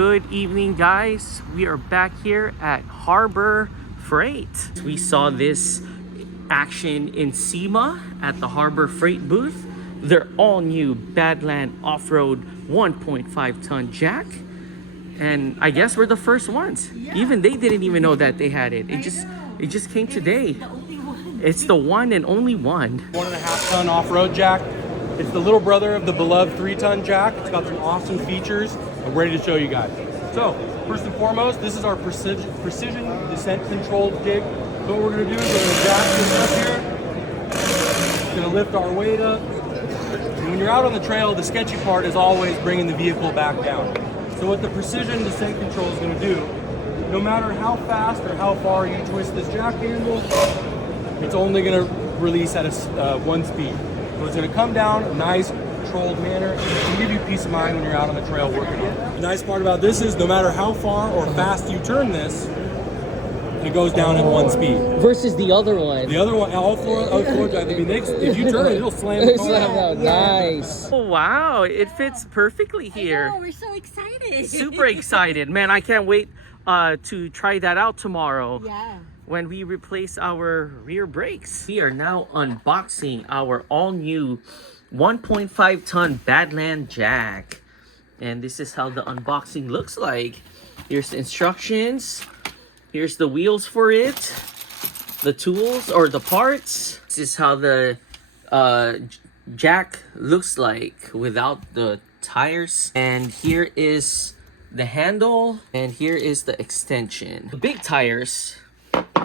Good evening, guys. We are back here at Harbor Freight. We saw this action in SEMA at the Harbor Freight booth. Their all new Badland off-road 1.5 ton jack. And I guess we're the first ones. Yeah. Even they didn't even know that they had it. It just came today. The only one. It's the one and only one. 1.5 ton off-road jack. It's the little brother of the beloved 3-ton jack. It's got some awesome features. I'm ready to show you guys. So, first and foremost, this is our precision descent controlled jig. So what we're gonna do is we're gonna jack this up here. We're gonna lift our weight up. And when you're out on the trail, the sketchy part is always bringing the vehicle back down. So what the precision descent control is gonna do, no matter how fast or how far you twist this jack handle, it's only gonna release at a 1 speed. So it's gonna come down a nice, controlled manner and give you peace of mind when you're out on the trail working on it. The nice part about this is no matter how far or fast you turn this, it goes down at 1 speed. Versus the other one. The other one, all four, I mean, if you turn it, it'll slam the car out. Nice. Oh, wow, it fits perfectly here. Oh, we're so excited. Super excited. Man, I can't wait to try that out tomorrow. Yeah. When we replace our rear brakes. We are now unboxing our all-new 1.5 ton Badland jack. And this is how the unboxing looks like. Here's the instructions. Here's the wheels for it. The tools or the parts. This is how the jack looks like without the tires. And here is the handle. And here is the extension. The big tires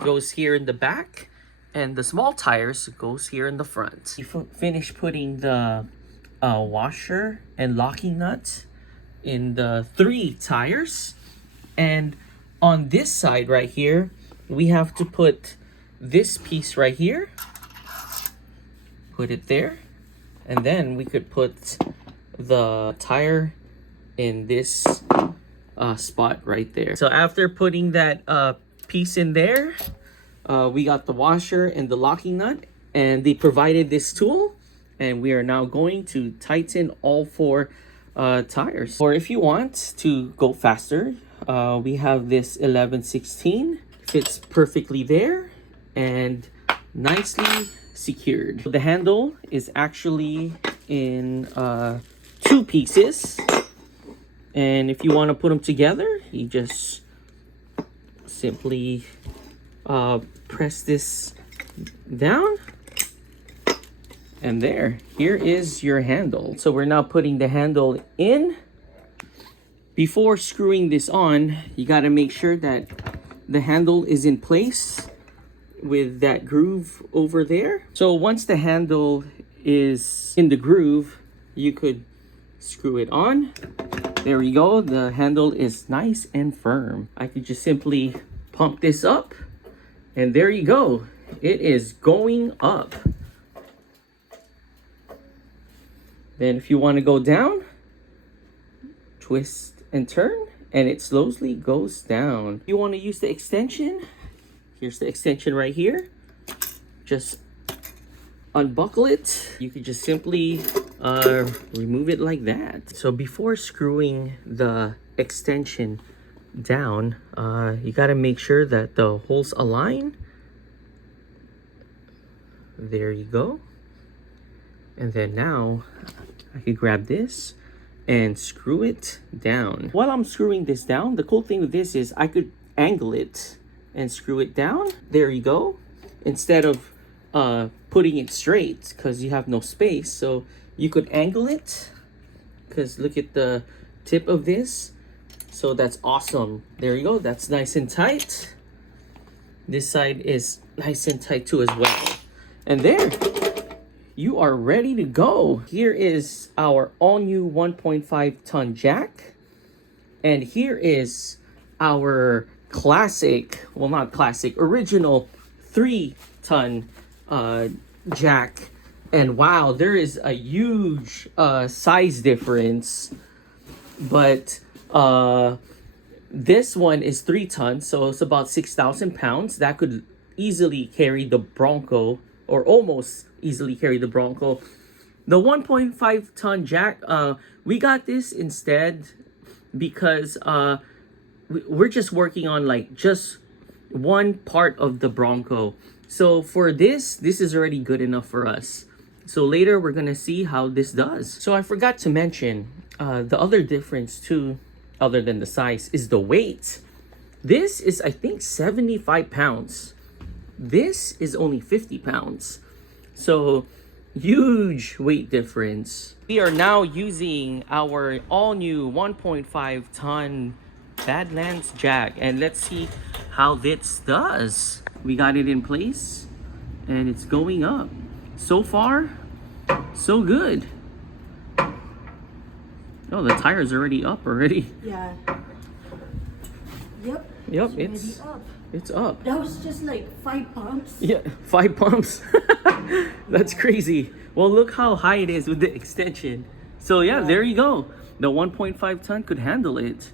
goes here in the back, and the small tires goes here in the front. We finish putting the washer and locking nut in the 3 tires, and on this side right here we have to put this piece right here, put it there, and then we could put the tire in this spot right there. So after putting that piece in there, we got the washer and the locking nut, and they provided this tool, and we are now going to tighten all 4 tires. Or if you want to go faster, we have this 11/16, fits perfectly there and nicely secured. The handle is actually in 2 pieces, and if you want to put them together, you just simply press this down, and here is your handle. So we're now putting the handle in. Before screwing this on, you got to make sure that the handle is in place with that groove over there. So once the handle is in the groove, you could screw it on. There we go. The handle is nice and firm. I could just simply pump this up, and there you go. It is going up. Then if you want to go down, twist and turn, and it slowly goes down. If you want to use the extension, here's the extension right here. Just unbuckle it. You could just simply remove it like that. So before screwing the extension down, you got to make sure that the holes align. There you go. And then now I could grab this and screw it down. While I'm screwing this down, the cool thing with this is I could angle it and screw it down. There you go. Instead of putting it straight, because you have no space, so you could angle it, because look at the tip of this. So that's awesome. There you go. That's nice and tight. This side is nice and tight too as well. And there, you are ready to go. Here is our all-new 1.5 ton jack. And here is our classic, well, not classic, original 3-ton jack. And wow, there is a huge size difference. But this one is 3 tons, so it's about 6,000 pounds. That could easily carry the Bronco, or almost easily carry the Bronco. The 1.5 ton jack, we got this instead because we're just working on like just one part of the Bronco. So for this is already good enough for us. So later we're gonna see how this does. So I forgot to mention the other difference too, other than the size, is the weight. This is, I think, 75 pounds. This is only 50 pounds. So huge weight difference. We are now using our all-new 1.5 ton Badlands jack, and let's see how this does. We got it in place and it's going up. So far, so good. Oh, the tire's already up already. Yeah. Yep. Yep, It's already up. it's up. That was just like 5 pumps. Yeah, 5 pumps. That's crazy. Well, look how high it is with the extension. So yeah, there you go. The 1.5 ton could handle it.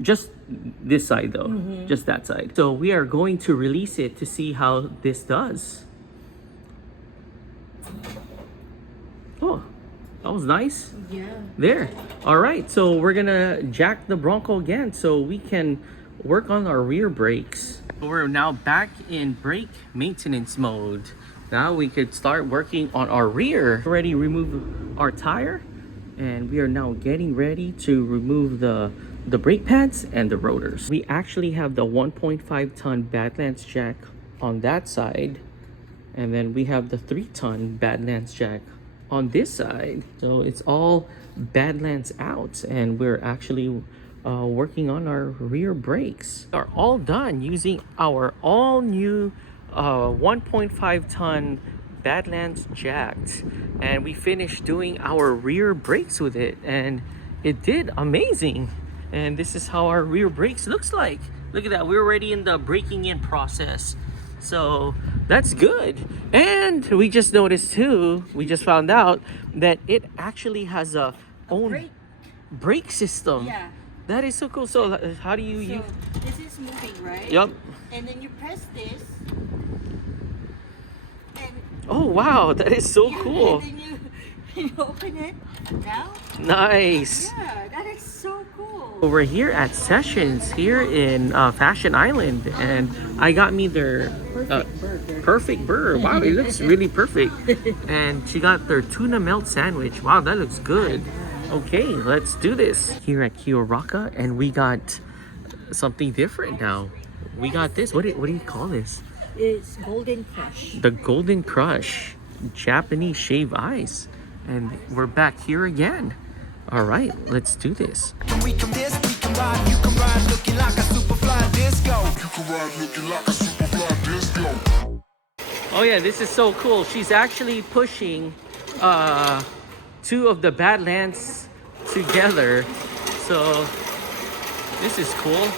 Just this side though, just that side. So we are going to release it to see how this does. Oh, that was nice. Yeah. There. All right, so we're gonna jack the Bronco again so we can work on our rear brakes. We're now back in brake maintenance mode. Now we could start working on our rear. Already removed our tire, and we are now getting ready to remove the brake pads and the rotors. We actually have the 1.5 ton Badlands jack on that side, and then we have the 3 ton Badlands jack on this side. So it's all Badlands out, and we're actually working on our rear brakes. Are all done using our all new 1.5 ton Badlands jacked, and we finished doing our rear brakes with it, and it did amazing. And this is how our rear brakes looks like. Look at that, we're already in the braking in process. So that's good. And we just noticed too, we just found out that it actually has a own brake system. Yeah. That is so cool. So how do you use? So this is moving, right? Yep. And then you press this. And Oh wow, that is so cool. And then you open it. Now? Nice. Yeah, that is so cool. We're here at Sessions here in Fashion Island, and I got me their perfect burger. Wow, it looks really perfect. And she got their tuna melt sandwich. Wow, that looks good. Okay, let's do this. Here at Kioraka, and we got something different now. We got this. What do you call this? It's Golden Crush. The Golden Crush Japanese shave ice. And we're back here again. All right, let's do this. We can ride, you can ride looking like a super fly disco. You can ride looking like a super fly disco. Oh yeah, this is so cool. She's actually pushing 2 of the Badlands together. So this is cool.